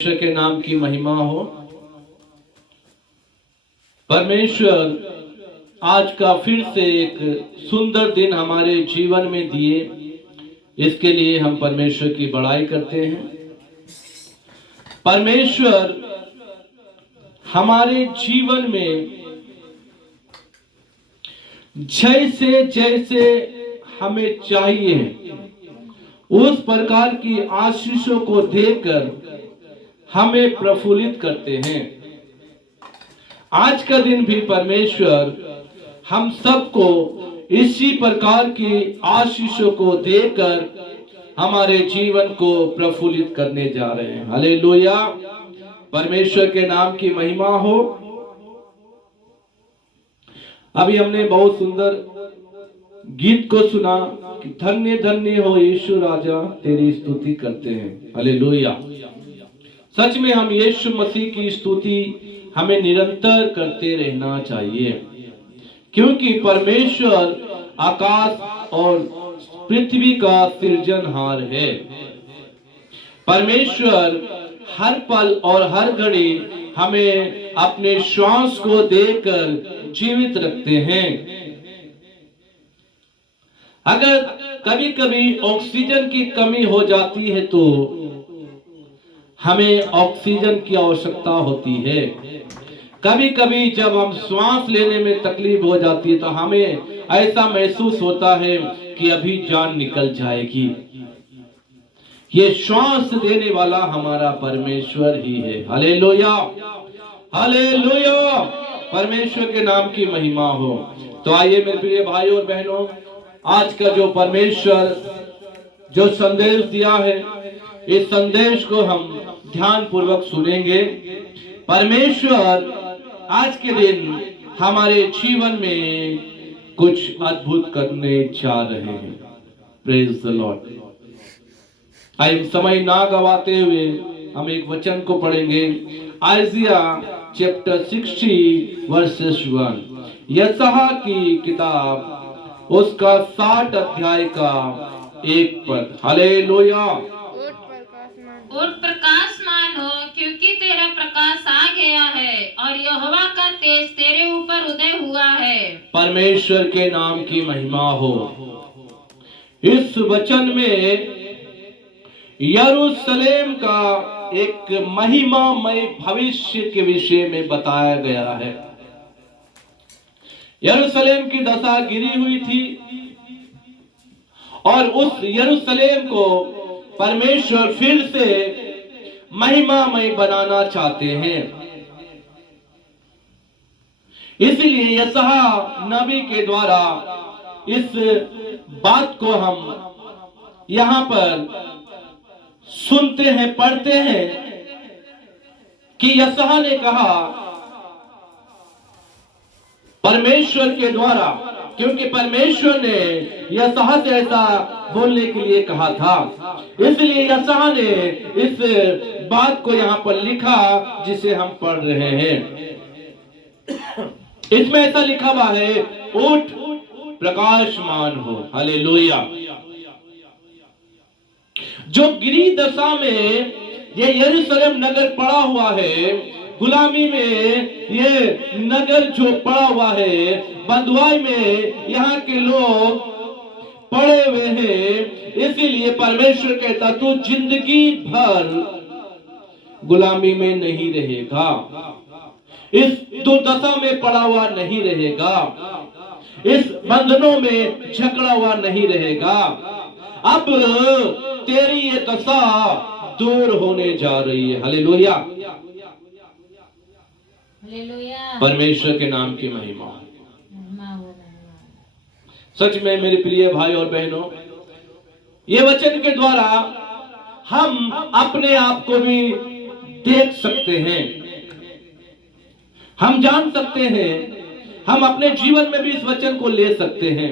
परमेश्वर के नाम की महिमा हो। परमेश्वर आज का फिर से एक सुंदर दिन हमारे जीवन में दिए, इसके लिए हम परमेश्वर की बड़ाई करते हैं। परमेश्वर हमारे जीवन में जैसे जैसे हमें चाहिए उस प्रकार की आशीषों को देकर हमें प्रफुल्लित करते हैं। आज का दिन भी परमेश्वर हम सबको इसी प्रकार की आशीषों को देकर हमारे जीवन को प्रफुल्लित करने जा रहे हैं। हालेलुया, परमेश्वर के नाम की महिमा हो। अभी हमने बहुत सुंदर गीत को सुना कि धन्य धन्य हो यीशु राजा, तेरी स्तुति करते हैं। हालेलुया। सच में हम यीशु मसीह की स्तुति हमें निरंतर करते रहना चाहिए, क्योंकि परमेश्वर आकाश और पृथ्वी का सृजनहार है। परमेश्वर हर पल और हर घड़ी हमें अपने श्वास को देकर जीवित रखते हैं। अगर कभी कभी ऑक्सीजन की कमी हो जाती है तो हमें ऑक्सीजन की आवश्यकता होती है। कभी कभी जब हम श्वास लेने में तकलीफ हो जाती है तो हमें ऐसा महसूस होता है कि अभी जान निकल जाएगी। ये श्वास देने वाला हमारा परमेश्वर ही है। हालेलुया, हालेलुया, परमेश्वर के नाम की महिमा हो। तो आइए मेरे प्रिय भाई और बहनों, आज का जो परमेश्वर जो संदेश दिया है, इस संदेश को हम ध्यान पूर्वक सुनेंगे। परमेश्वर आज के दिन हमारे जीवन में कुछ अद्भुत करने जा रहे हैं। Praise the Lord. आइए समय ना गवाते हुए हम एक वचन को पढ़ेंगे। आइजिया चैप्टर 60 वर्सेस 1, यशायाह की किताब उसका 60 अध्याय का 1 पद। हालेलुया। और प्रकाशमान हो, क्योंकि तेरा प्रकाश आ गया है और यहोवा का तेज तेरे ऊपर उदय हुआ है। परमेश्वर के नाम की महिमा हो। इस वचन में यरूशलेम का एक महिमामय भविष्य के विषय में बताया गया है। यरूशलेम की दशा गिरी हुई थी और उस यरूशलेम को परमेश्वर फिर से महिमामय बनाना चाहते हैं। इसलिए यशायाह नबी के द्वारा इस बात को हम यहां पर सुनते हैं, पढ़ते हैं कि यशायाह ने कहा परमेश्वर के द्वारा, क्योंकि परमेश्वर ने यशायाह से ऐसा बोलने के लिए कहा था, इसलिए यशायाह ने इस बात को यहाँ पर लिखा जिसे हम पढ़ रहे हैं। इसमें ऐसा लिखा हुआ है, उठ प्रकाशमान हो। हालेलुया। जो गिरी दशा में ये यरूशलेम नगर पड़ा हुआ है, गुलामी में ये नगर जो पड़ा हुआ है, बंधुआई में यहाँ के लोग पड़े हुए हैं, इसीलिए परमेश्वर कहता तू जिंदगी भर गुलामी में नहीं रहेगा, इस दुर्दशा में पड़ा हुआ नहीं रहेगा, इस बंधनों में जकड़ा हुआ नहीं रहेगा। अब तेरी ये दशा दूर होने जा रही है। हालेलुया, परमेश्वर के नाम की महिमा। सच में मेरे प्रिय भाई और बहनों, ये वचन के द्वारा हम अपने आप को भी देख सकते हैं, हम जान सकते हैं, हम अपने जीवन में भी इस वचन को ले सकते हैं।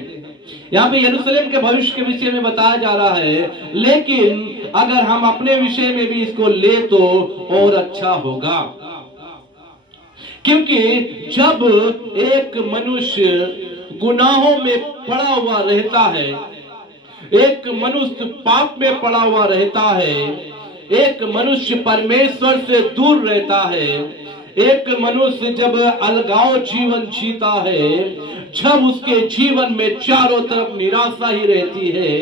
यहाँ पे यरूशलेम के भविष्य के विषय में बताया जा रहा है, लेकिन अगर हम अपने विषय में भी इसको ले तो और अच्छा होगा। क्योंकि जब एक मनुष्य गुनाहों में पड़ा हुआ रहता है, एक मनुष्य पाप में पड़ा हुआ रहता है, एक मनुष्य परमेश्वर से दूर रहता है, एक मनुष्य जब अलगाव जीवन जीता है, जब उसके जीवन में चारों तरफ निराशा ही रहती है,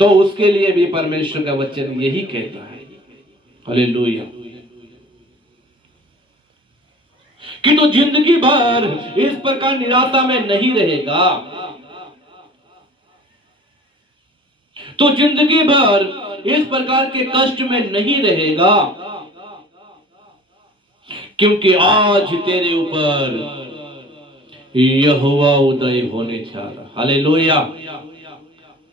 तो उसके लिए भी परमेश्वर का वचन यही कहता है, हालेलुया, कि तो जिंदगी भर इस प्रकार निराशा में नहीं रहेगा, तो जिंदगी भर इस प्रकार के कष्ट में नहीं रहेगा, क्योंकि आज तेरे ऊपर यहोवा उदय होने जा रहा। हालेलुया,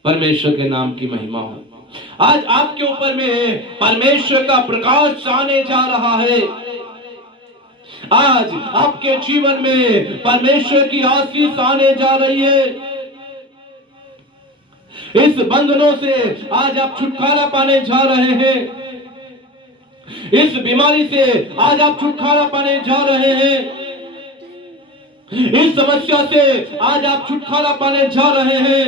परमेश्वर के नाम की महिमा हो। आज आपके ऊपर में परमेश्वर का प्रकाश आने जा रहा है। आज आपके जीवन में परमेश्वर की आशीष आने जा रही है। इस बंधनों से आज आप छुटकारा पाने जा रहे हैं। इस बीमारी से आज आप छुटकारा पाने जा रहे हैं। इस समस्या से आज आप छुटकारा पाने जा रहे हैं।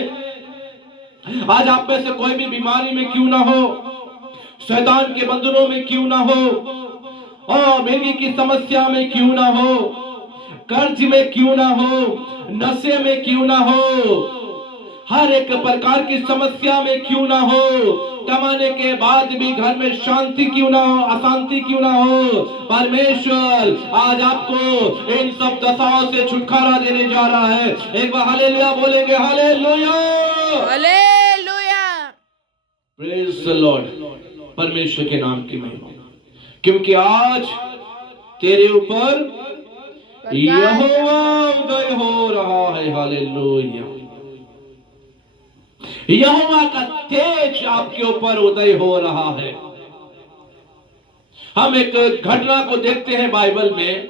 आज आप में से कोई भी बीमारी में क्यों ना हो, शैतान के बंधनों में क्यों ना हो, और बेटी की समस्या में क्यों ना हो, कर्ज में क्यों ना हो, नशे में क्यों ना हो, हर एक प्रकार की समस्या में क्यों ना हो, कमाने के बाद भी घर में शांति क्यों ना हो, अशांति क्यों ना हो, परमेश्वर आज आपको इन सब दशाओं से छुटकारा देने जा रहा है। एक बार हालेलुया बोलेंगे, hallelujah, hallelujah, praise the Lord, परमेश्वर के नाम की महिमा, क्योंकि आज तेरे ऊपर यहोवा उदय हो रहा है। हालेलुया, यहोवा का तेज आपके ऊपर उदय हो रहा है। हम एक घटना को देखते हैं बाइबल में।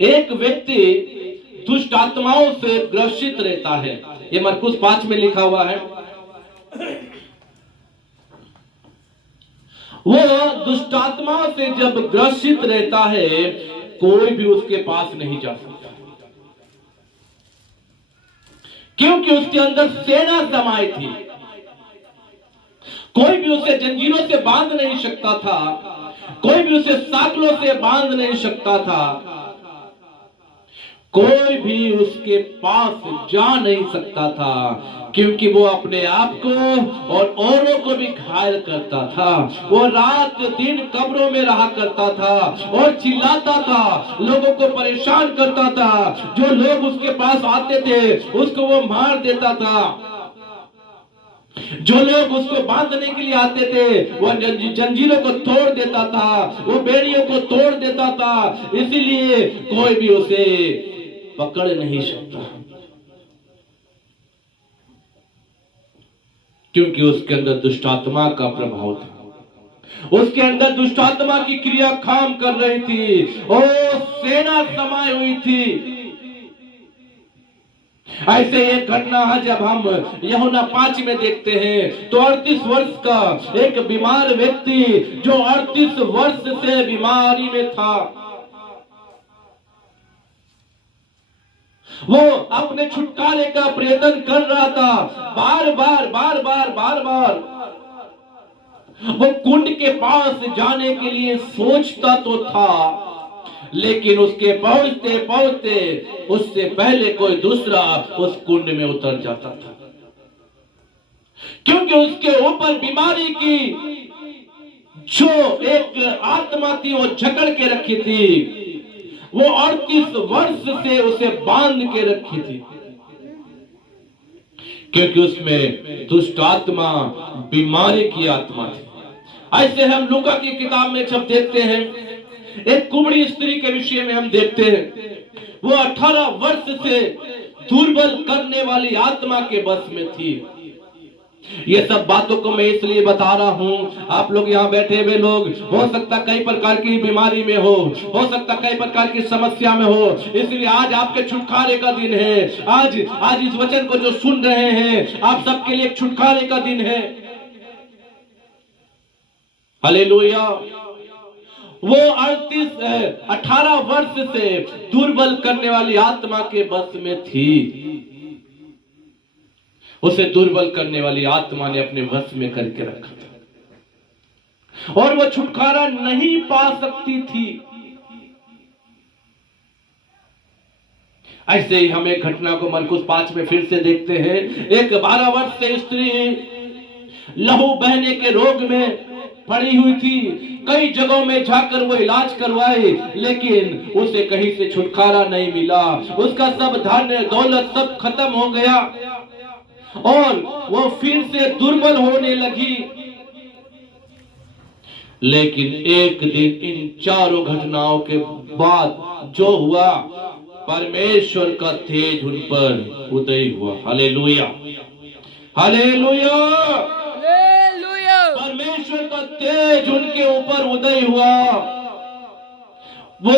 एक व्यक्ति दुष्ट आत्माओं से ग्रसित रहता है। ये मरकुस 5 में लिखा हुआ है। वो दुष्ट आत्माओं से जब ग्रसित रहता है, कोई भी उसके पास नहीं जा सकता, क्योंकि उसके अंदर सेना समाई थी। कोई भी उसे जंजीरों से बांध नहीं सकता था, कोई भी उसे साकलों से बांध नहीं सकता था, कोई भी उसके पास जा नहीं सकता था, क्योंकि वो अपने आप को और औरों को भी घायल करता था। वो रात दिन कब्रों में रहा करता था और चिल्लाता था, लोगों को परेशान करता था। जो लोग उसके पास आते थे उसको वो मार देता था। जो लोग उसको बांधने के लिए आते थे वो जंजीरों को तोड़ देता था, वो बेड़ियों को तोड़ देता था। इसलिए कोई भी उसे पकड़ नहीं सकता, क्योंकि उसके अंदर दुष्ट आत्मा का प्रभाव था। उसके अंदर दुष्ट आत्मा की क्रिया काम कर रही थी और सेना समाई हुई थी। ऐसे एक घटना है जब हम यूहन्ना 5 में देखते हैं, तो 38 वर्ष का एक बीमार व्यक्ति जो 38 वर्ष से बीमारी में था, वो अपने छुटकारे का प्रयत्न कर रहा था। बार बार वो कुंड के पास जाने के लिए सोचता तो था, लेकिन उसके पहुंचते पहुंचते उससे पहले कोई दूसरा उस कुंड में उतर जाता था, क्योंकि उसके ऊपर बीमारी की जो एक आत्मा थी वो जकड़ के रखी थी। वो 38 वर्ष से उसे बांध के रखी थी, क्योंकि उसमें दुष्ट आत्मा बीमारी की आत्मा थी। ऐसे हम लूका की किताब में जब देखते हैं, एक कुबड़ी स्त्री के विषय में हम देखते हैं। वो 18 वर्ष से दुर्बल करने वाली आत्मा के बस में थी। ये सब बातों को मैं इसलिए बता रहा हूँ, आप लोग यहाँ बैठे हुए लोग हो सकता कई प्रकार की बीमारी में हो सकता कई प्रकार की समस्या में हो, इसलिए आज आपके छुटकारे का दिन है। आज इस वचन को जो सुन रहे हैं, आप सबके लिए छुटकारे का दिन है। हालेलुया। वो 18 वर्ष से दुर्बल करने वाली आत्मा के बस में थी। उसे दुर्बल करने वाली आत्मा ने अपने वश में करके रखा था और वो छुटकारा नहीं पा सकती थी। ऐसे ही हम एक घटना को मरकुस 5 में फिर से देखते हैं। एक 12 वर्ष से स्त्री लहू बहने के रोग में पड़ी हुई थी। कई जगहों में जाकर वो इलाज करवाए, लेकिन उसे कहीं से छुटकारा नहीं मिला। उसका सब धन दौलत सब खत्म हो गया और वो फिर से दुर्बल होने लगी। लेकिन एक दिन इन चारों घटनाओं के बाद जो हुआ, परमेश्वर का तेज उन पर उदय हुआ। Hallelujah, hallelujah, hallelujah. परमेश्वर का तेज उनके ऊपर उदय हुआ। वो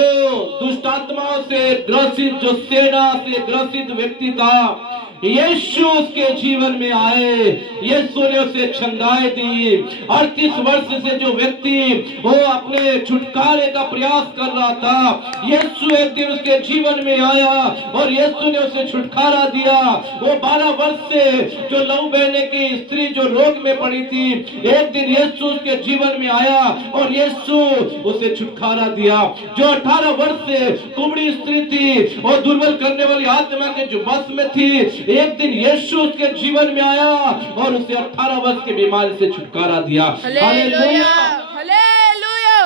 दुष्ट आत्माओं से ग्रसित, जो सेना से ग्रसित व्यक्ति था, यीशु उसके जीवन में आए। यीशु ने उसे छंगाए दी। 38 वर्ष से जो व्यक्ति वो अपने छुटकारे का प्रयास कर रहा था, यीशु एक दिन उसके जीवन में आया और यीशु ने उसे छुटकारा दिया। वो 12 वर्ष से जो लहू बहने की स्त्री जो रोग में पड़ी थी, एक दिन यीशु उसके जीवन में आया और यीशु उसे छुटकारा दिया। जो 18 वर्ष से कुबड़ी स्त्री थी और दुर्बल करने वाली आत्मा के जो बस में थी, एक दिन यीशु उसके जीवन में आया और उसे 18 वर्ष की बीमारी से छुटकारा दिया। Hallelujah, hallelujah.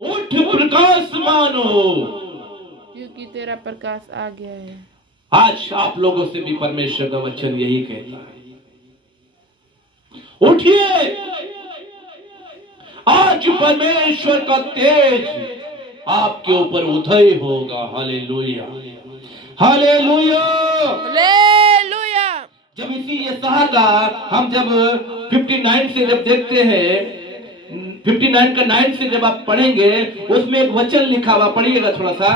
उठ प्रकाशमान हो, क्योंकि तेरा प्रकाश आ गया है। आज आप लोगों से भी परमेश्वर का वचन यही कहता है, उठिए। आज परमेश्वर का तेज आपके ऊपर उदय होगा। Hallelujah, hallelujah, hallelujah. जब इसी यशायाह का हम जब 59 से जब देखते हैं, 59 का 9 से जब आप पढ़ेंगे, उसमें एक वचन लिखा हुआ, पढ़िएगा थोड़ा सा।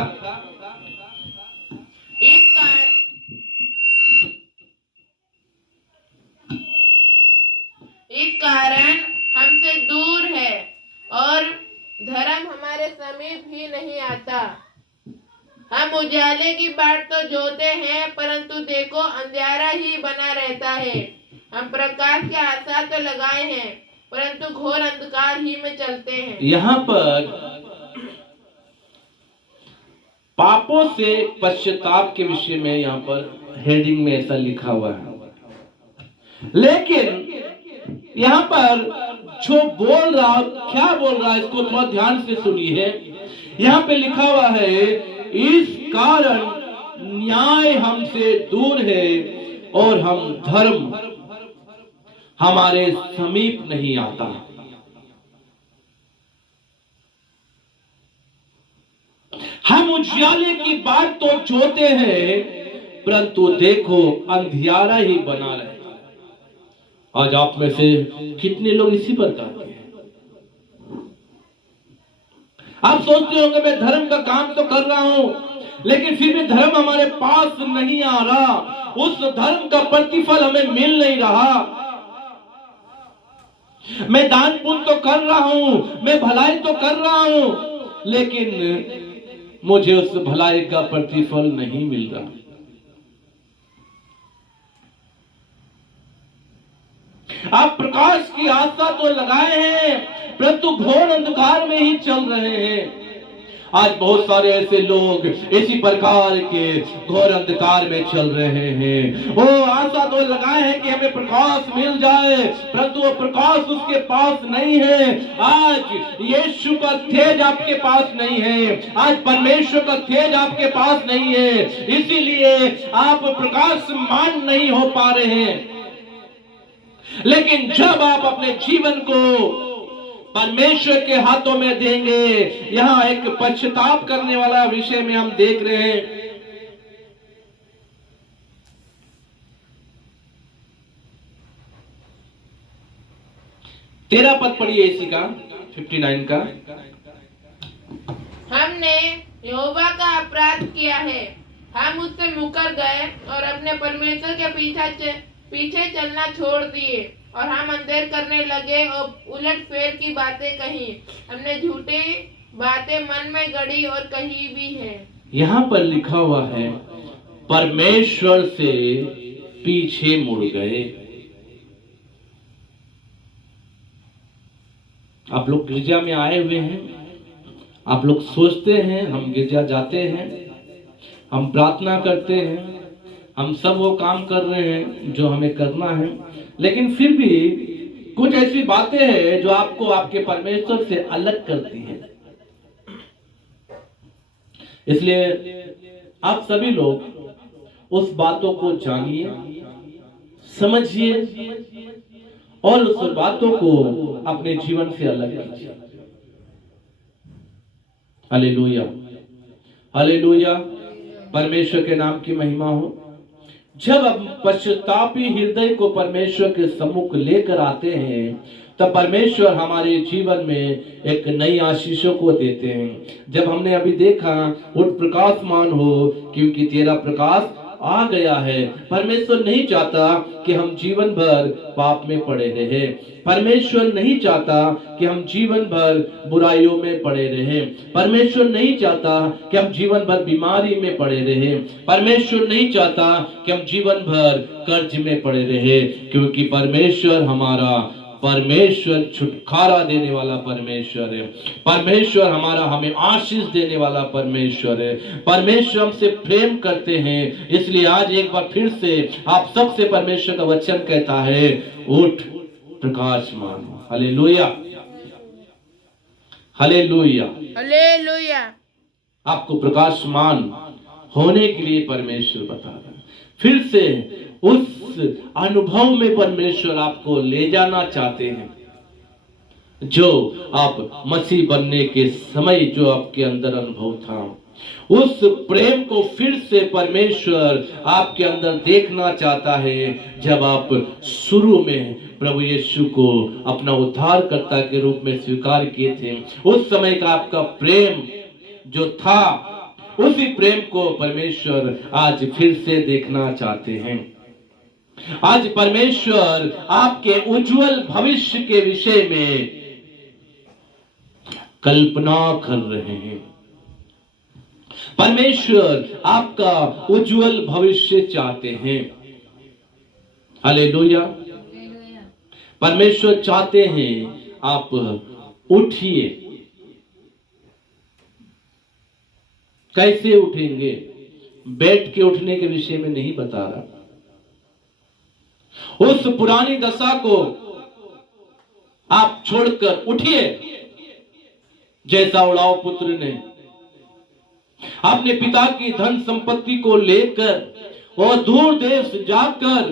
इस कारण हमसे दूर है और धर्म हमारे समीप ही नहीं आता। हम उजाले की बाट तो जोते हैं, परंतु देखो अंधियारा ही बना रहता है। हम प्रकाश की आशा तो लगाए हैं, परंतु घोर अंधकार ही में चलते हैं। यहाँ पर पापों से पश्चाताप के विषय में यहाँ पर हेडिंग में ऐसा लिखा हुआ है, लेकिन यहाँ पर जो बोल रहा, क्या बोल रहा है, इसको थोड़ा ध्यान से सुनिए। यहाँ पे लिखा हुआ है, इस कारण न्याय हमसे दूर है और हम धर्म हमारे समीप नहीं आता। हम उजाले की बात तो जोते हैं, परंतु देखो अंधियारा ही बना रहता है। आज आप में से कितने लोग इसी प्रकार के हैं? आप सोचते होंगे मैं धर्म का काम तो कर रहा हूं, लेकिन फिर भी धर्म हमारे पास नहीं आ रहा, उस धर्म का प्रतिफल हमें मिल नहीं रहा। मैं दान पुण्य तो कर रहा हूं, मैं भलाई तो कर रहा हूं, लेकिन मुझे उस भलाई का प्रतिफल नहीं मिल रहा। आप प्रकाश की आशा तो लगाए हैं, परंतु घोर अंधकार में ही चल रहे हैं। आज बहुत सारे ऐसे लोग इसी प्रकार के घोर अंधकार में चल रहे हैं। वो आशा तो लगाए हैं कि हमें प्रकाश मिल जाए, परंतु वो प्रकाश उसके पास नहीं है। आज यीशु का तेज आपके पास नहीं है, आज परमेश्वर का तेज आपके पास नहीं है, इसीलिए आप प्रकाशमान नहीं हो पा रहे हैं। लेकिन जब आप अपने जीवन को परमेश्वर के हाथों में देंगे, यहां एक पश्चाताप करने वाला विषय में हम देख रहे हैं। 13 पद पढ़िए इसी का, 59 का। हमने यहोवा का अपराध किया है, हम उससे मुकर गए और अपने परमेश्वर के पीछे चलना छोड़ दिए और हम अंधेर करने लगे और उलट फेर की बातें कही। हमने झूठी बातें मन में गढ़ी और कही भी है। यहाँ पर लिखा हुआ है, परमेश्वर से पीछे मुड़ गए। आप लोग गिरजा में आए हुए हैं, आप लोग सोचते हैं हम गिरजा जाते हैं, हम प्रार्थना करते हैं, हम सब वो काम कर रहे हैं जो हमें करना है, लेकिन फिर भी कुछ ऐसी बातें हैं जो आपको आपके परमेश्वर से अलग करती हैं। इसलिए आप सभी लोग उस बातों को जानिए, समझिए और उस बातों को अपने जीवन से अलग कीजिए। हालेलुया, हालेलुया, परमेश्वर के नाम की महिमा हो। जब हम पश्चातापी हृदय को परमेश्वर के सम्मुख लेकर आते हैं, तब परमेश्वर हमारे जीवन में एक नई आशीषों को देते हैं। जब हमने अभी देखा, उठ प्रकाशमान हो क्योंकि तेरा प्रकाश आ गया है। परमेश्वर नहीं चाहता कि हम जीवन भर पाप में पड़े रहे। परमेश्वर नहीं चाहता कि हम जीवन भर बुराइयों में पड़े रहे। परमेश्वर नहीं चाहता कि हम जीवन भर बीमारी में पड़े रहे। परमेश्वर नहीं चाहता कि हम जीवन भर कर्ज में पड़े रहे, क्योंकि परमेश्वर छुटकारा देने वाला परमेश्वर है। परमेश्वर हमारा हमें आशीष देने वाला परमेश्वर है। परमेश्वर हमसे प्रेम करते हैं। इसलिए आज एक बार फिर से आप सबसे परमेश्वर का वचन कहता है, उठ प्रकाशमान हो। Hallelujah, hallelujah, hallelujah. आपको प्रकाशमान होने के लिए परमेश्वर बता रहा है। फिर से उस अनुभव में परमेश्वर आपको ले जाना चाहते हैं जो आप मसीह बनने के समय जो आपके अंदर अनुभव था। उस प्रेम को फिर से परमेश्वर आपके अंदर देखना चाहता है जब आप शुरू में प्रभु यीशु को अपना उद्धारकर्ता के रूप में स्वीकार किए थे। उस समय का आपका प्रेम जो था, उसी प्रेम को परमेश्वर आज फिर से देखना चाहते हैं। आज परमेश्वर आपके उज्जवल भविष्य के विषय में कल्पना कर रहे हैं। परमेश्वर आपका उज्जवल भविष्य चाहते हैं। हालेलुया। परमेश्वर चाहते हैं आप उठिए। कैसे उठेंगे? बैठ के उठने के विषय में नहीं बता रहा। उस पुरानी दशा को आप छोड़कर उठिए, जैसा उड़ाव पुत्र ने अपने पिता की धन संपत्ति को लेकर और दूर देश जाकर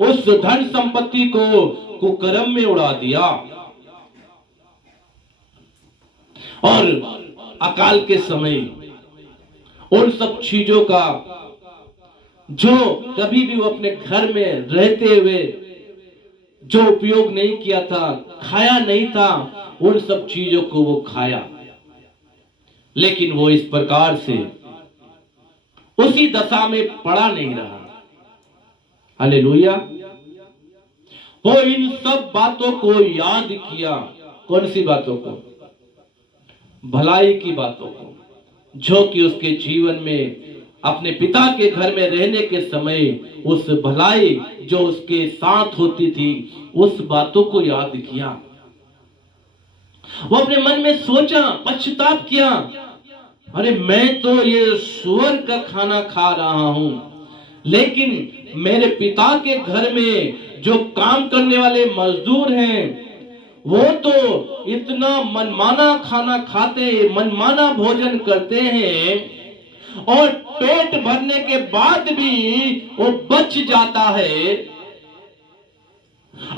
उस धन संपत्ति को कुकर्म में उड़ा दिया और अकाल के समय उन सब चीजों का जो कभी भी वो अपने घर में रहते हुए जो उपयोग नहीं किया था, खाया नहीं था, उन सब चीजों को वो खाया। लेकिन वो इस प्रकार से उसी दशा में पड़ा नहीं रहा। हालेलुया। वो इन सब बातों को याद किया। कौन सी बातों को? भलाई की बातों को, जो कि उसके जीवन में अपने पिता के घर में रहने के समय उस भलाई जो उसके साथ होती थी, उस बातों को याद किया। वो अपने मन में सोचा, पश्चाताप किया, अरे मैं तो ये सुअर का खाना खा रहा हूं, लेकिन मेरे पिता के घर में जो काम करने वाले मजदूर हैं वो तो इतना मनमाना खाना खाते, मनमाना भोजन करते हैं और पेट भरने के बाद भी वो बच जाता है।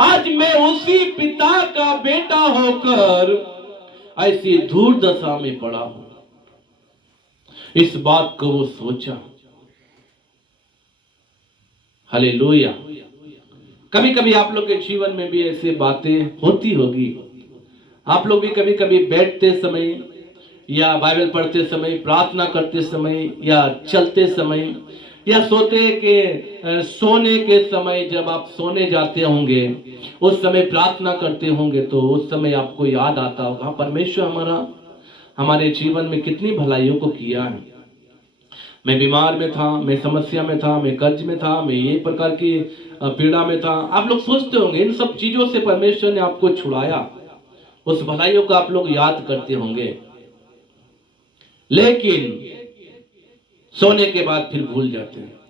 आज मैं उसी पिता का बेटा होकर ऐसी दुर्दशा में पड़ा हूं। इस बात को वो सोचा। हालेलुया। कभी कभी आप लोग के जीवन में भी ऐसे बातें होती होगी। आप लोग भी कभी कभी बैठते समय या बाइबल पढ़ते समय, प्रार्थना करते समय या चलते समय या सोने के समय जब आप सोने जाते होंगे, उस समय प्रार्थना करते होंगे, तो उस समय आपको याद आता होगा परमेश्वर हमारे जीवन में कितनी भलाइयों को किया है। मैं बीमार में था, मैं समस्या में था, मैं कर्ज में था, मैं ये प्रकार की पीड़ा में था। आप लोग सोचते होंगे इन सब चीजों से परमेश्वर ने आपको छुड़ाया, उस भलाइयों को आप लोग याद करते होंगे, लेकिन सोने के बाद फिर भूल जाते हैं।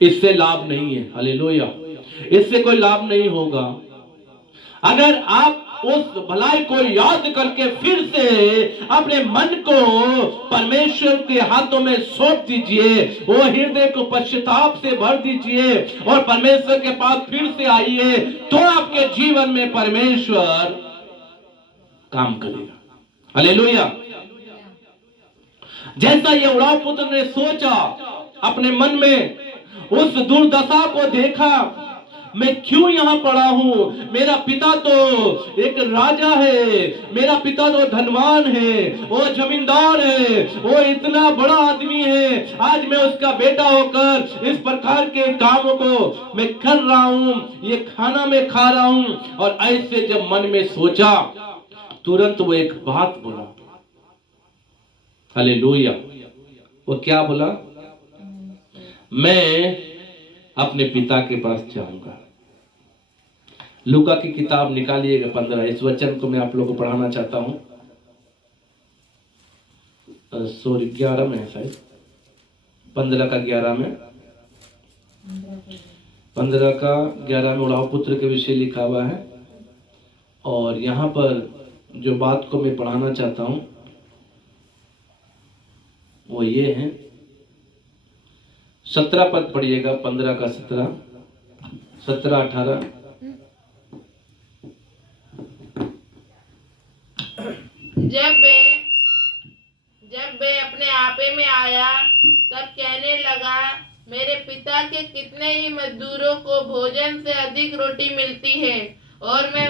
इससे लाभ नहीं है। हालेलुया। इससे कोई लाभ नहीं होगा। अगर आप उस भलाई को याद करके फिर से अपने मन को परमेश्वर के हाथों में सौंप दीजिए, वो हृदय को पश्चाताप से भर दीजिए और परमेश्वर के पास फिर से आइए, तो आपके जीवन में परमेश्वर काम करेगा। हालेलुया। जैसा ये उड़ाव पुत्र ने सोचा अपने मन में, उस दुर्दशा को देखा, मैं क्यों यहाँ पड़ा हूँ, मेरा पिता तो एक राजा है, मेरा पिता तो धनवान है, वो जमींदार है, वो इतना बड़ा आदमी है, आज मैं उसका बेटा होकर इस प्रकार के कामों को मैं कर रहा हूँ, ये खाना मैं खा रहा हूँ। और ऐसे जब मन में सोचा, तुरंत वो एक बात बोला। हालेलुया। वो क्या बोला? मैं अपने पिता के पास जाऊंगा। लूका की किताब निकालिएगा 15, इस वचन को मैं आप लोगों को पढ़ाना चाहता हूं। 11 में है शायद, 15 का 11 में, 15 का 11 में उड़ाव पुत्र के विषय लिखा हुआ है। और यहाँ पर जो बात को मैं पढ़ाना चाहता हूं वो ये है, 17 पद पढ़िएगा, 15 का 17, 17, 18। जब वे अपने आपे में आया, तब कहने लगा, मेरे पिता के कितने ही मजदूरों को भोजन से अधिक रोटी मिलती है और मैं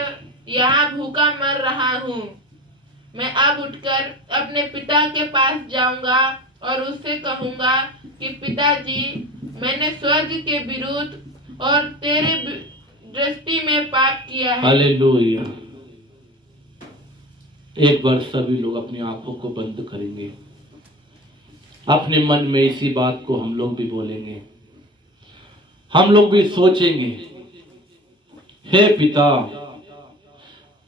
यहाँ भूखा मर रहा हूँ। मैं अब उठकर अपने पिता के पास जाऊंगा और उससे कहूंगा कि पिताजी, मैंने स्वर्ग के विरुद्ध और तेरे दृष्टि में पाप किया है। हालेलुया। एक बार सभी लोग अपनी आंखों को बंद करेंगे, अपने मन में इसी बात को हम लोग भी बोलेंगे, हम लोग भी सोचेंगे, हे पिता,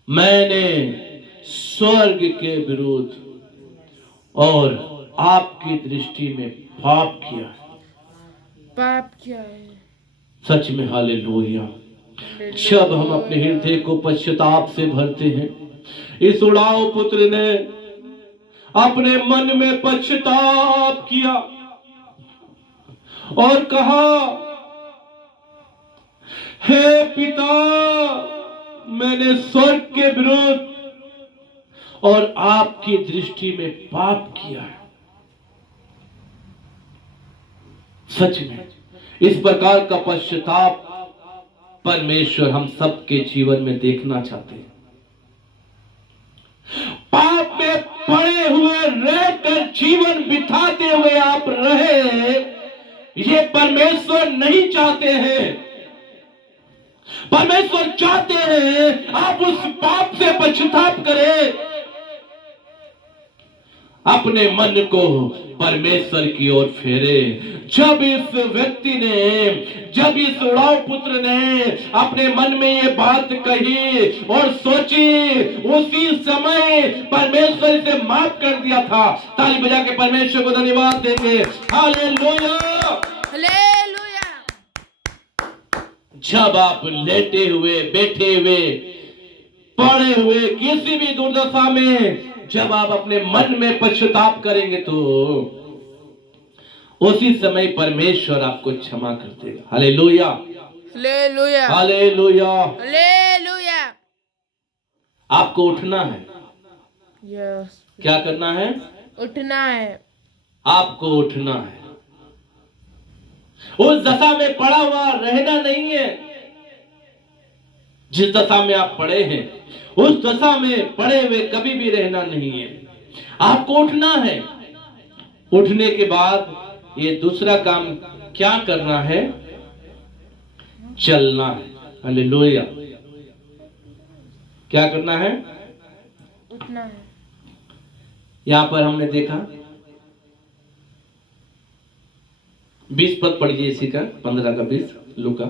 मैंने स्वर्ग के विरुद्ध और आपकी दृष्टि में पाप किया है। सच में। हालेलुया। जब हम अपने हृदय को पश्चाताप से भरते हैं, इस उड़ाव पुत्र ने अपने मन में पश्चाताप किया और कहा, हे पिता, मैंने स्वर्ग के विरुद्ध और आपकी दृष्टि में पाप किया है। सच में इस प्रकार का पश्चाताप परमेश्वर हम सबके जीवन में देखना चाहते हैं। पाप में पड़े हुए रहकर जीवन बिताते हुए आप रहे, ये परमेश्वर नहीं चाहते हैं। परमेश्वर चाहते हैं आप उस पाप से पश्चाताप करें, अपने मन को परमेश्वर की ओर फेरे। जब इस व्यक्ति ने, जब इस उड़ाव पुत्र ने अपने मन में ये बात कही और सोची, उसी समय परमेश्वर इसे माफ कर दिया था। ताली बजा के परमेश्वर को धन्यवाद देंगे। Hallelujah, hallelujah. जब आप लेटे हुए, बैठे हुए, पड़े हुए किसी भी दुर्दशा में जब आप अपने मन में पश्चाताप करेंगे, तो उसी समय परमेश्वर आपको क्षमा कर देगा। Hallelujah, hallelujah, hallelujah, hallelujah. आपको उठना है। यस। क्या करना है? उठना है। आपको उठना है। उस दशा में पड़ा हुआ रहना नहीं है। जिस दशा में आप पड़े हैं, उस दशा में पड़े हुए कभी भी रहना नहीं है। आपको उठना है। उठने के बाद ये दूसरा काम क्या करना है? चलना है। हालेलुया। क्या करना है? उठना है। यहां पर हमने देखा 20 पद पढ़िए इसी का, 15 का 20 लूका।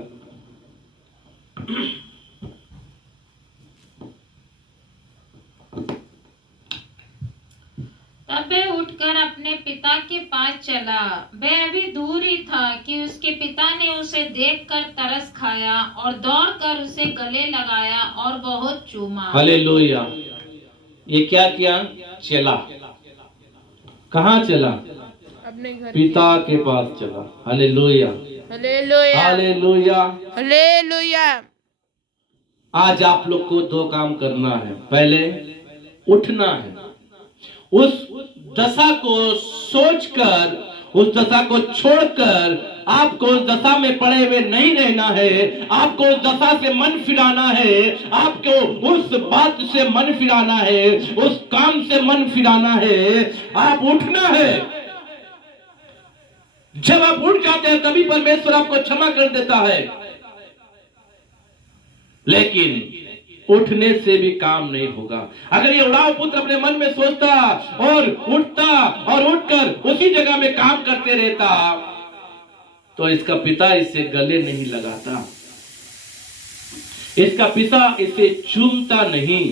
तब वह उठकर अपने पिता के पास चला। वह अभी दूर ही था कि उसके पिता ने उसे देखकर तरस खाया और दौड़कर उसे गले लगाया और बहुत चूमा। हालेलुया। ये क्या किया? चला। कहाँ चला? अपने घर पिता के पास चला। Hallelujah, hallelujah hallelujah. हालेलुया। आज आप लोग को 2 काम करना है। पहले उठना है, उस दशा को सोचकर, उस दशा को छोड़कर आपको उस दशा में पड़े हुए नहीं रहना है। आपको उस दशा से मन फिराना है, आपको उस बात से मन फिराना है, उस काम से मन फिराना है। आप उठना है। जब आप उठ जाते हैं तभी परमेश्वर आपको क्षमा कर देता है। लेकिन उठने से भी काम नहीं होगा। अगर ये उड़ाव पुत्र अपने मन में सोचता और उठता और उठकर उसी जगह में काम करते रहता, तो इसका पिता इसे गले नहीं लगाता, इसका पिता इसे चूमता नहीं,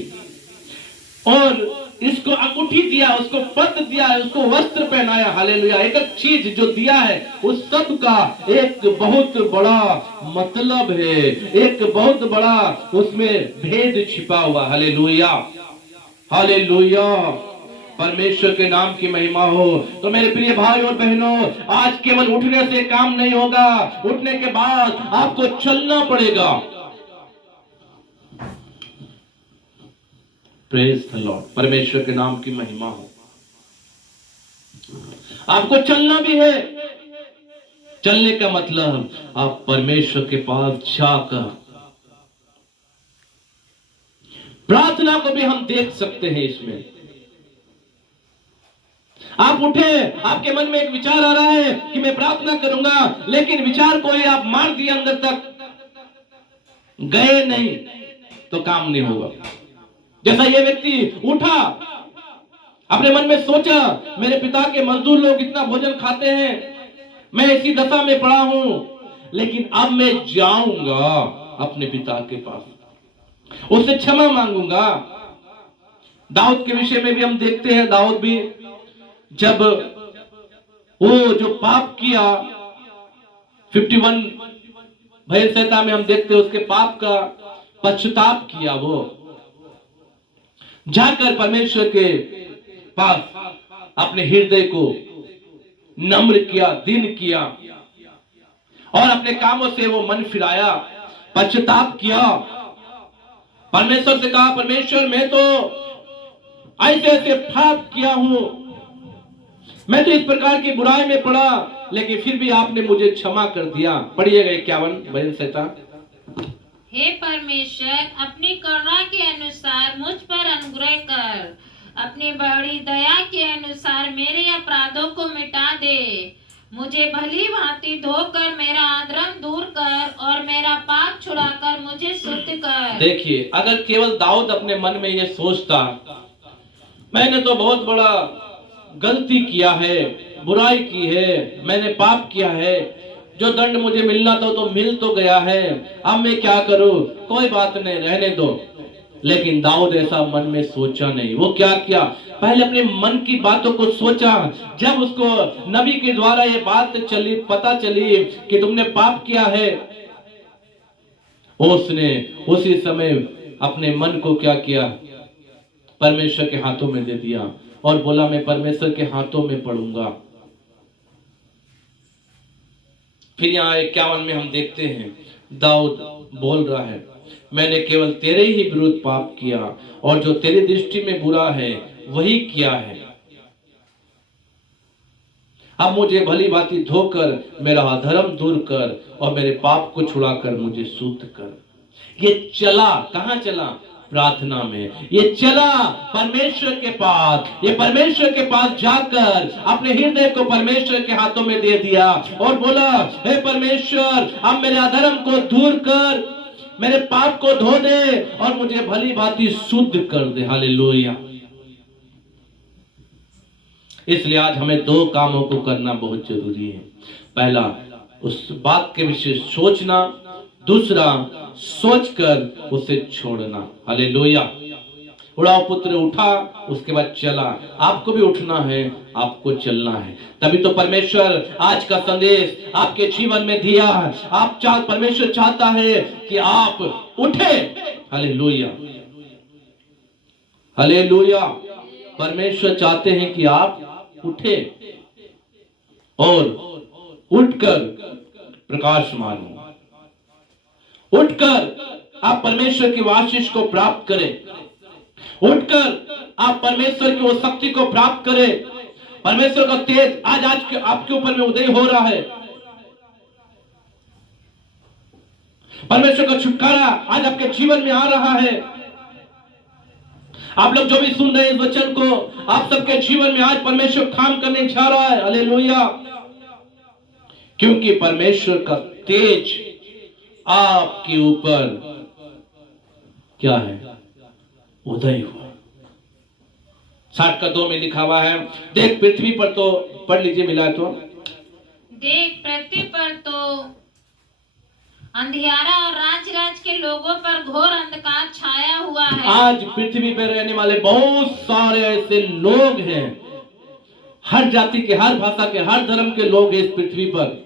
और इसको अंगूठी दिया, उसको पत्र दिया, उसको वस्त्र पहनाया। हालेलुया। एक चीज जो दिया है उस सब का एक बहुत बड़ा मतलब है, एक बहुत बड़ा उसमें भेद छिपा हुआ। Hallelujah, hallelujah. परमेश्वर के नाम की महिमा हो। तो मेरे प्रिय भाई और बहनों, आज केवल उठने से काम नहीं होगा, उठने के बाद आपको चलना पड़ेगा। Praise the Lord. परमेश्वर के नाम की महिमा हो। आपको चलना भी है। चलने का मतलब आप परमेश्वर के पास जाकर, प्रार्थना को भी हम देख सकते हैं इसमें। आप उठे, आपके मन में एक विचार आ रहा है कि मैं प्रार्थना करूंगा, लेकिन विचार को ही आप मार दिए, अंदर तक गए नहीं, तो काम नहीं होगा। जैसा ये व्यक्ति उठा, अपने मन में सोचा, मेरे पिता के मजदूर लोग इतना भोजन खाते हैं, मैं इसी दशा में पड़ा हूं, लेकिन अब मैं जाऊंगा अपने पिता के पास, उससे क्षमा मांगूंगा। दाऊद के विषय में भी हम देखते हैं, दाऊद भी जब वो जो पाप किया, 51 भय संहिता में हम देखते हैं, उसके पाप का पश्चाताप किया, वो जाकर परमेश्वर के पास अपने हृदय को नम्र किया, दीन किया, और अपने कामों से वो मन फिराया, पश्चाताप किया, परमेश्वर से कहा, परमेश्वर मैं तो ऐसे ऐसे पाप किया हूं, मैं तो इस प्रकार की बुराई में पड़ा, लेकिन फिर भी आपने मुझे क्षमा कर दिया। पढ़िएगा 51 भजन संहिता। हे परमेश्वर, अपनी करुणा के अनुसार मुझ पर अनुग्रह कर, अपनी बड़ी दया के अनुसार मेरे अपराधों को मिटा दे, मुझे भली भांति धोकर मेरा अधर्म दूर कर और मेरा पाप छुड़ाकर मुझे शुद्ध कर। देखिए, अगर केवल दाऊद अपने मन में ये सोचता, मैंने तो बहुत बड़ा गलती किया है, बुराई की है, मैंने पाप किया है, जो दंड मुझे मिलना था तो मिल तो गया है, अब मैं क्या करूं, कोई बात नहीं, रहने दो। लेकिन दाऊद ऐसा मन में सोचा नहीं। वो क्या किया, पहले अपने मन की बातों को सोचा। जब उसको नबी के द्वारा ये बात चली, पता चली कि तुमने पाप किया है, उसने उसी समय अपने मन को क्या किया, परमेश्वर के हाथों में दे दिया और बोला, मैं परमेश्वर के हाथों में पड़ूंगा। फिर यहाँ 51 में हम देखते हैं, दाऊद बोल रहा है, मैंने केवल तेरे ही विरुद्ध पाप किया और जो तेरी दृष्टि में बुरा है वही किया है। अब मुझे भली भांति धोकर मेरा अधर्म दूर कर और मेरे पाप को छुड़ाकर मुझे शुद्ध कर। ये चला, कहाँ चला? प्रार्थना में। ये चला परमेश्वर के पास, ये परमेश्वर के पास जाकर अपने हृदय को परमेश्वर के हाथों में दे दिया और बोला, हे परमेश्वर, अब मेरे अधर्म को दूर कर, मेरे पाप को धो दे और मुझे भली भांति शुद्ध कर दे। हालेलुया। इसलिए आज हमें 2 कामों को करना बहुत जरूरी है। पहला उस बात के विषय सोचना, दूसरा सोचकर उसे छोड़ना। हालेलुया। उड़ाओ पुत्र उठा, उसके बाद चला। आपको भी उठना है, आपको चलना है। तभी तो परमेश्वर आज का संदेश आपके जीवन में दिया है। परमेश्वर चाहता है कि आप उठे। Hallelujah, hallelujah. परमेश्वर चाहते हैं कि आप उठे और उठकर प्रकाशमान हो। उठकर आप परमेश्वर की आशीष को प्राप्त करें। उठकर आप परमेश्वर की वो शक्ति को प्राप्त करें। परमेश्वर का तेज आज आपके ऊपर में उदय हो रहा है। परमेश्वर का छुटकारा आज आपके जीवन में आ रहा है। आप लोग जो भी सुन रहे हैं इस वचन को, आप सबके जीवन में आज परमेश्वर काम करने जा रहा है। हालेलुया। क्योंकि परमेश्वर का तेज आपके ऊपर क्या है? उदय हुआ। 60:2 में लिखा हुआ है, देख पृथ्वी पर तो, पढ़ लीजिए मिला तो, देख पृथ्वी पर तो अंधियारा और राज के लोगों पर घोर अंधकार छाया हुआ है। आज पृथ्वी पर रहने वाले बहुत सारे ऐसे लोग हैं, हर जाति के, हर भाषा के, हर धर्म के लोग हैं इस पृथ्वी पर,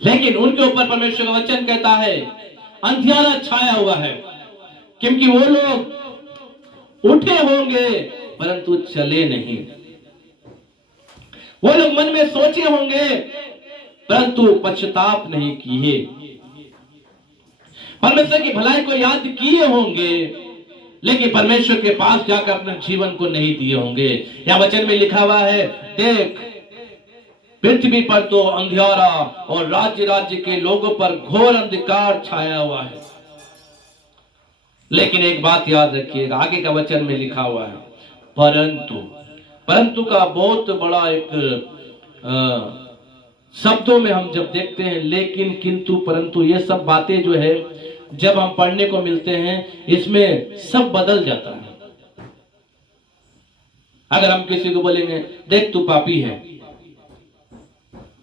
लेकिन उनके ऊपर परमेश्वर का वचन कहता है अंधियारा छाया हुआ है। क्योंकि वो लोग उठे होंगे परंतु चले नहीं। वो लोग मन में सोचे होंगे परंतु पश्चाताप नहीं किए। परमेश्वर की भलाई को याद किए होंगे लेकिन परमेश्वर के पास जाकर अपने जीवन को नहीं दिए होंगे। यह वचन में लिखा हुआ है, देख पृथ्वी पर तो अंधियारा और राज्य के लोगों पर घोर अंधकार छाया हुआ है। लेकिन एक बात याद रखिएगा, आगे का वचन में लिखा हुआ है परंतु का बहुत बड़ा एक शब्दों में हम जब देखते हैं, लेकिन, किंतु, परंतु, ये सब बातें जो है जब हम पढ़ने को मिलते हैं इसमें सब बदल जाता है। अगर हम किसी को बोलेंगे देख तू पापी है,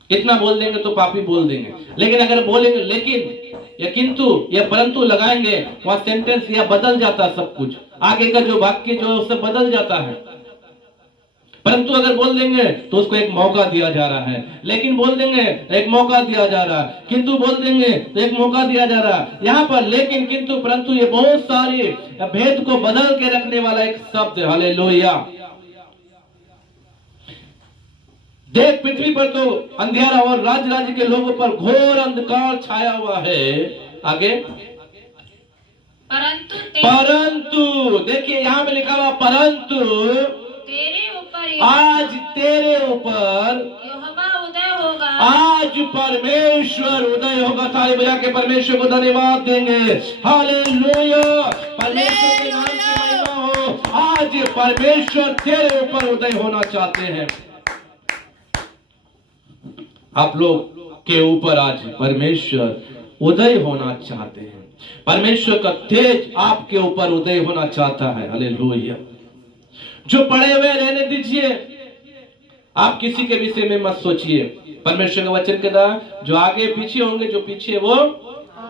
इतना बोल देंगे तो पापी बोल देंगे। लेकिन अगर बोलेंगे लेकिन या किंतु या परंतु लगाएंगे, वहां सेंटेंस या बदल जाता है, सब कुछ आगे का जो वाक्य जो है उससे बदल जाता है। परंतु अगर बोल देंगे तो उसको एक मौका दिया जा रहा है, लेकिन बोल देंगे एक मौका दिया जा रहा है, किंतु बोल देंगे तो एक मौका दिया जा रहा है। यहाँ पर लेकिन, किंतु, परंतु ये बहुत सारे भेद को बदल के रखने वाला एक शब्द है। हालेलुया। देख पृथ्वी पर तो अंधियारा और राज्य के लोगों पर घोर अंधकार छाया हुआ है। आगे परंतु देखिए यहाँ पे लिखा हुआ परंतु आज तेरे ऊपर यहोवा उदय होगा। आज परमेश्वर उदय होगा। ताली बजा के परमेश्वर को धन्यवाद देंगे। हालेलुया। परमेश्वर के नाम की महिमा हो। आज परमेश्वर तेरे ऊपर उदय होना चाहते हैं। आप लोग के ऊपर आज परमेश्वर उदय होना चाहते हैं। परमेश्वर का तेज आपके ऊपर उदय होना चाहता है। हालेलुया। जो पड़े हुए रहने दीजिए, आप किसी के विषय में मत सोचिए। परमेश्वर का वचन कहता है जो आगे पीछे होंगे, जो पीछे वो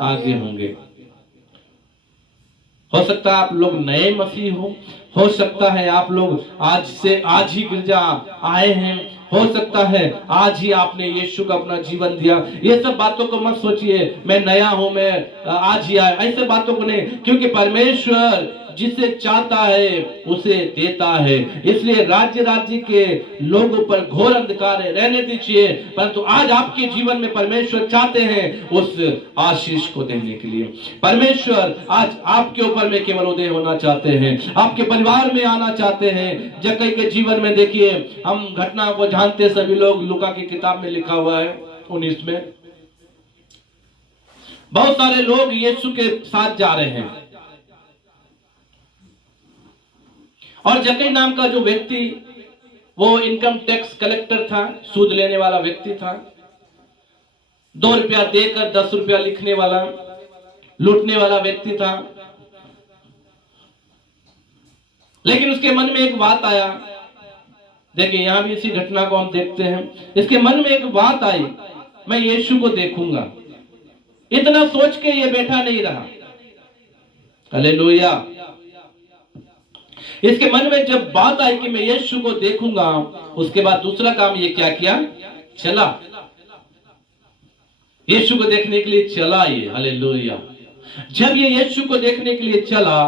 आगे होंगे। हो सकता है आप लोग नए मसीह हो सकता है आप लोग आज ही गिरजा आए हैं, हो सकता है आज ही आपने यीशु को अपना जीवन दिया। ये सब बातों को मत सोचिए मैं नया हूं, मैं आज ही आया, ऐसे बातों को नहीं। क्योंकि परमेश्वर जिसे चाहता है उसे देता है। इसलिए राज्य के लोगों पर घोर अंधकार है, रहने दीजिए। परंतु आज आपके जीवन में परमेश्वर चाहते हैं उस आशीष को देने के लिए। परमेश्वर आज आपके ऊपर में केवल उदय होना चाहते हैं, आपके परिवार में आना चाहते हैं। जक्कई के जीवन में देखिए, हम घटना को जानते सभी लोग, लूका की किताब में लिखा हुआ है 19 में, बहुत सारे लोग यीशु के साथ जा रहे हैं और जक्कई नाम का जो व्यक्ति, वो इनकम टैक्स कलेक्टर था, सूद लेने वाला व्यक्ति था। 2 रुपया देकर 10 रुपया लिखने वाला, लूटने वाला व्यक्ति था। लेकिन उसके मन में एक बात आया देखिए यहाँ भी इसी घटना को हम देखते हैं। इसके मन में एक बात आई, मैं यीशु को देखूंगा। इतना सोच के ये बैठा नहीं रहा। हालेलुया। इसके मन में जब बात आई कि मैं यीशु को देखूंगा, उसके बाद दूसरा काम ये क्या किया, चला यीशु को देखने के लिए चला ये। हालेलुया। जब ये यीशु को देखने के लिए चला,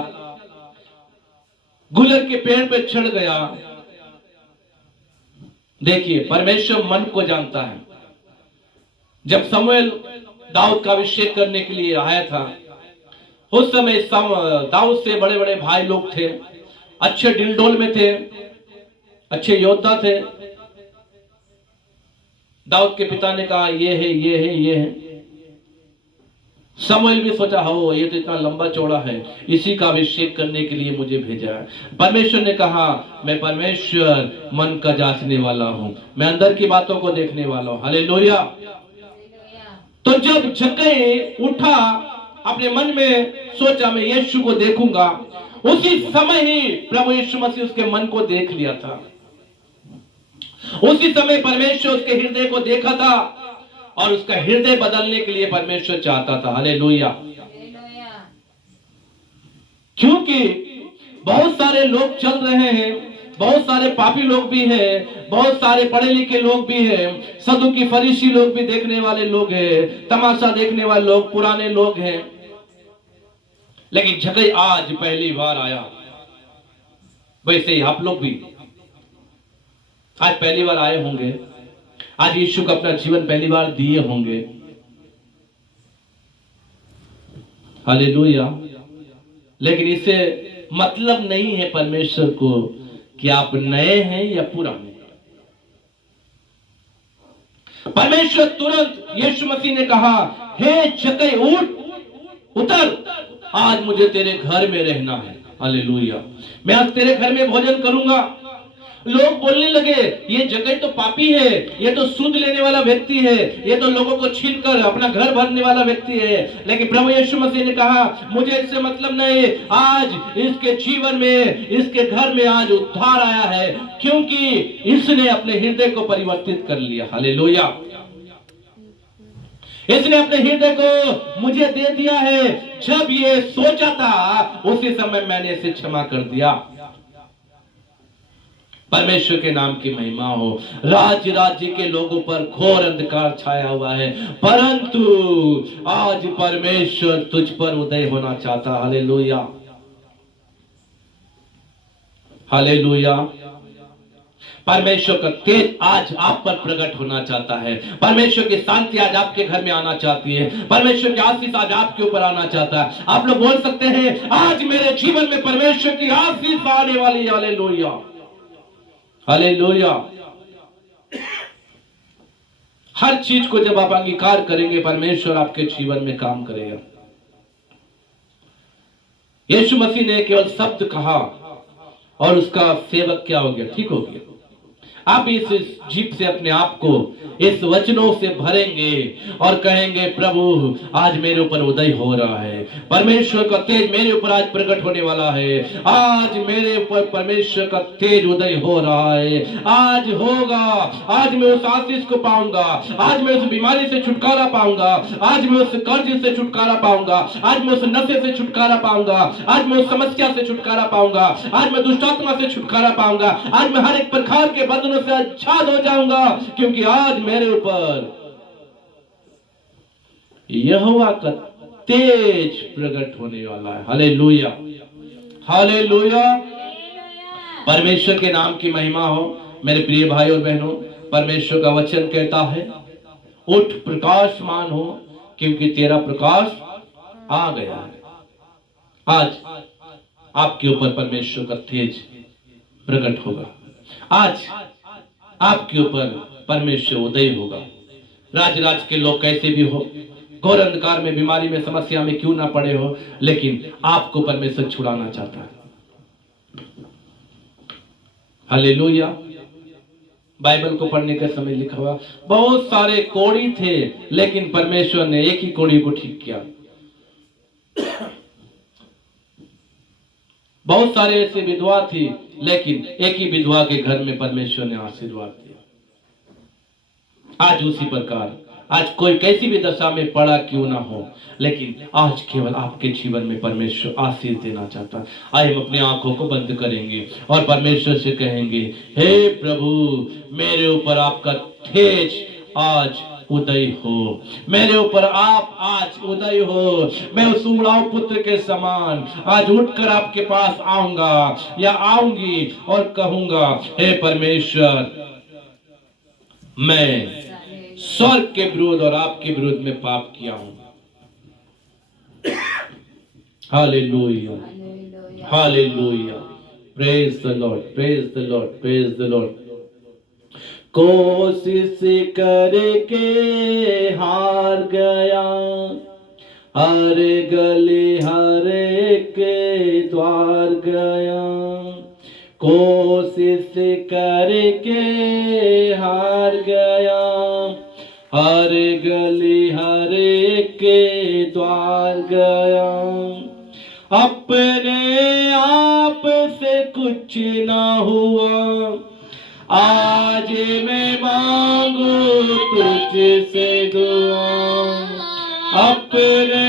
गुलर के पेड़ पे चढ़ गया। देखिए परमेश्वर मन को जानता है। जब शमूएल दाऊद का अभिषेक करने के लिए आया था, उस समय दाऊद से बड़े बड़े भाई लोग थे, अच्छे डिलडोल में थे, अच्छे योद्धा थे। दाऊद के पिता ने कहा ये है, ये है, ये है। शमूएल भी सोचा, हो ये तो इतना लंबा चौड़ा है, इसी का अभिषेक करने के लिए मुझे भेजा है। परमेश्वर ने कहा, मैं परमेश्वर मन का जांचने वाला हूं, मैं अंदर की बातों को देखने वाला हूं। हालेलुया। तो जब जक्कई उठा, अपने मन में सोचा मैं यीशु को देखूंगा, उसी समय ही प्रभु यीशु मसीह उसके मन को देख लिया था। उसी समय परमेश्वर उसके हृदय को देखा था और उसका हृदय बदलने के लिए परमेश्वर चाहता था। हालेलुया। क्योंकि बहुत सारे लोग चल रहे हैं, बहुत सारे पापी लोग भी हैं, बहुत सारे पढ़े लिखे लोग भी हैं, सदुकी फरीसी लोग भी देखने वाले लोग हैं, तमाशा देखने वाले लोग, पुराने लोग हैं। लेकिन जक्कई आज पहली बार आया। वैसे ही आप लोग भी आज पहली बार आए होंगे, आज यीशु को अपना जीवन पहली बार दिए होंगे। हालेलुया। लेकिन इससे मतलब नहीं है परमेश्वर को कि आप नए हैं या पुराने। परमेश्वर तुरंत यीशु मसीह ने कहा, हे जक्कई उठ, उतर, आज मुझे तेरे घर में रहना है। हालेलुया। मैं आज तेरे घर में भोजन करूंगा। लोग बोलने लगे, ये जक्कई तो पापी है, ये तो सूद लेने वाला व्यक्ति है, ये तो लोगों को छीनकर अपना घर भरने वाला व्यक्ति है। लेकिन प्रभु यीशु मसीह ने कहा, मुझे इससे मतलब नहीं, आज इसके जीवन में, इसके घर में आज उद्धार आया है, क्योंकि इसने अपने हृदय को परिवर्तित कर लिया। हालेलुया। इसने अपने हृदय को मुझे दे दिया है। जब ये सोचा था, उसी समय मैंने इसे क्षमा कर दिया। परमेश्वर के नाम की महिमा हो। राज्य के लोगों पर घोर अंधकार छाया हुआ है, परंतु आज परमेश्वर तुझ पर उदय होना चाहता। हालेलुया। हालेलुया। परमेश्वर का तेज आज आप पर प्रकट होना चाहता है। परमेश्वर की शांति आज आपके घर में आना चाहती है। परमेश्वर की आशीष आज आपके ऊपर आना चाहता है। आप लोग बोल सकते हैं, आज मेरे जीवन में परमेश्वर की आशीष आने वाली। हालेलुया। हालेलुया। हर चीज को जब आप अंगीकार करेंगे, परमेश्वर आपके जीवन में काम करेगा। यीशु मसीह ने केवल शब्द कहा और उसका सेवक क्या हो गया, ठीक हो गया। आप इस जीप से अपने आप को इस वचनों से भरेंगे और कहेंगे, प्रभु आज मेरे ऊपर उदय हो रहा है, परमेश्वर का तेज मेरे ऊपर आज प्रकट होने वाला है। आज मेरे ऊपर परमेश्वर का तेज उदय हो रहा है, आज होगा। आज मैं उस आशीष को पाऊंगा, आज मैं उस बीमारी से छुटकारा पाऊंगा, आज मैं उस कर्ज से छुटकारा पाऊंगा, आज मैं उस नशे से छुटकारा पाऊंगा, आज मैं उस समस्या से छुटकारा पाऊंगा, आज मैं दुष्टात्मा से छुटकारा पाऊंगा, आज मैं हर एक प्रकार के बंधनों से आजाद हो जाऊंगा, क्योंकि आज मेरे ऊपर यहोवा का तेज प्रकट होने वाला है। हालेलुया। हालेलुया। परमेश्वर के नाम की महिमा हो। मेरे प्रिय भाई और बहनों, परमेश्वर का वचन कहता है, उठ प्रकाशमान हो, क्योंकि तेरा प्रकाश आ गया है। आज आपके ऊपर परमेश्वर का तेज प्रकट होगा। आज आपके ऊपर परमेश्वर उदय होगा। राज के लोग कैसे भी हो, घोर अंधकार में, बीमारी में, समस्या में क्यों ना पड़े हो, लेकिन आपको परमेश्वर छुड़ाना चाहता है। हालेलुया। बाइबल को पढ़ने के समय लिखा हुआ, बहुत सारे कोढ़ी थे, लेकिन परमेश्वर ने एक ही कोढ़ी को ठीक किया। बहुत सारे ऐसे विधवा थी, लेकिन एक ही विधवा के घर में परमेश्वर ने आशीर्वाद दिया। आज उसी प्रकार आज कोई कैसी भी दशा में पड़ा क्यों ना हो, लेकिन आज केवल आपके जीवन में परमेश्वर आशीष देना चाहता है। आइए हम अपनी आंखों को बंद करेंगे और परमेश्वर से कहेंगे, हे प्रभु मेरे ऊपर आपका तेज आज उदय हो, मेरे ऊपर आप आज उदय हो। मैं उस उमड़ाऊ पुत्र के समान आज उठकर आपके पास आऊंगा या आऊंगी और कहूंगा, हे परमेश्वर मैं स्वर्ग के विरुद्ध और आपके विरुद्ध में पाप किया हूं। Hallelujah, hallelujah, praise the Lord, praise the Lord, praise the Lord. कोशिश करके हार गया, हर गली हर के द्वार गया। कोशिश करके हार गया, हर गली हर के द्वार गया। अपने आप से कुछ ना हुआ, आज मैं मांगू तुझसे दुआ। अपने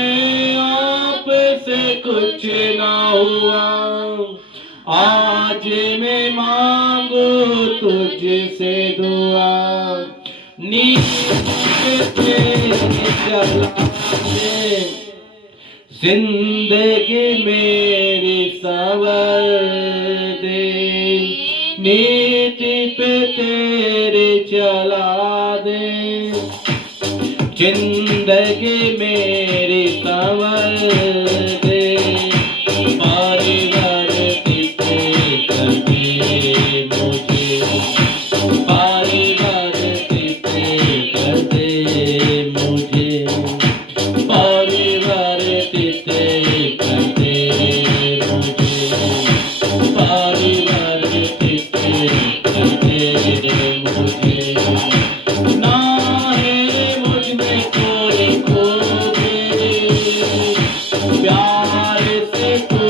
आप से कुछ ना हुआ, आज मैं मांगू तुझसे दुआ। नीचे चला दे, जिंदगी मेरी संवर दे। नीति पे तेरे चला दे, जिंदगी मेरी संवर दे। परिवर्तित कर दे मुझे, परिवर्तित कर दे मुझे, परिवर्तित कर दे मुझे, परिवर्तित कर दे मुझे। ना है मुझ में कोई खूबी, प्यार से तू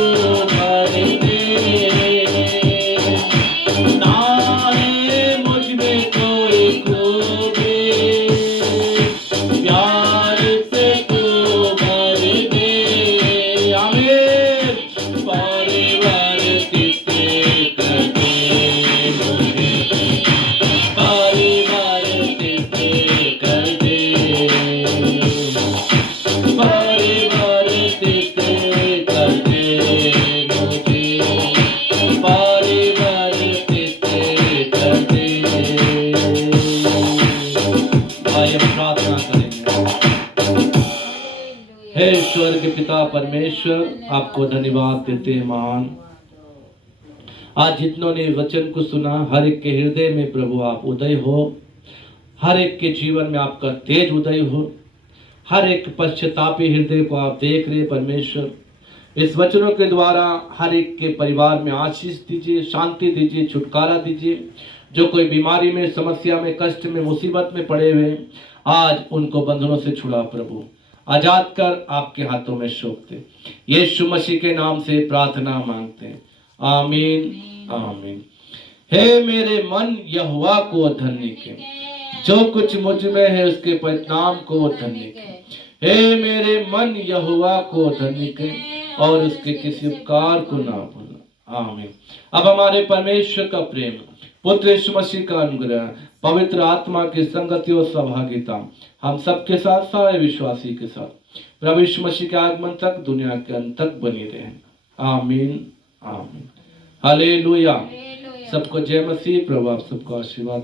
भर दे। ना है मुझ में कोई खूबी, प्यार से तू भर दे। आमीन। परिवर्तित कर दे मुझे, परिवर्तित कर दे, परिवर्तित कर दे मुझे, परिवर्तित कर दे। आइए प्रार्थना करेंगे। हे स्वर्ग पिता परमेश्वर, आपको धन्यवाद देते हैं महान। आज जितनों ने वचन को सुना, हर एक के हृदय में प्रभु आप उदय हो, हर एक के जीवन में आपका तेज उदय हो, हर एक पश्चातापी हृदय को आप देख रहे परमेश्वर। इस वचनों के द्वारा हर एक के परिवार में आशीष दीजिए, शांति दीजिए, छुटकारा दीजिए। जो कोई बीमारी में, समस्या में, कष्ट में, मुसीबत में पड़े हुए, आज उनको बंधनों से छुड़ा प्रभु, आजाद कर आपके हाथों में सौंपते। यीशु मसीह के नाम से प्रार्थना मांगते हैं, आमीन, आमीन। हे मेरे मन यहोवा को धन्य के, जो कुछ मुझ में है उसके परिणाम को धन्य के। हे मेरे मन यहोवा को धन्य के और उसके किसी उपकार को ना भूलना, आमीन। अब हमारे परमेश्वर का प्रेम, पुत्र यीशु मसीह का अनुग्रह, पवित्र आत्मा की संगति और सहभागिता हम सबके साथ, सारे विश्वासी के साथ प्रभु यीशु मसीह के आगमन तक, दुनिया के अंत तक बनी रहे, आमीन, आमीन। हालेलुया। सबको जय मसीह। प्रभु आप सबको आशीर्वाद।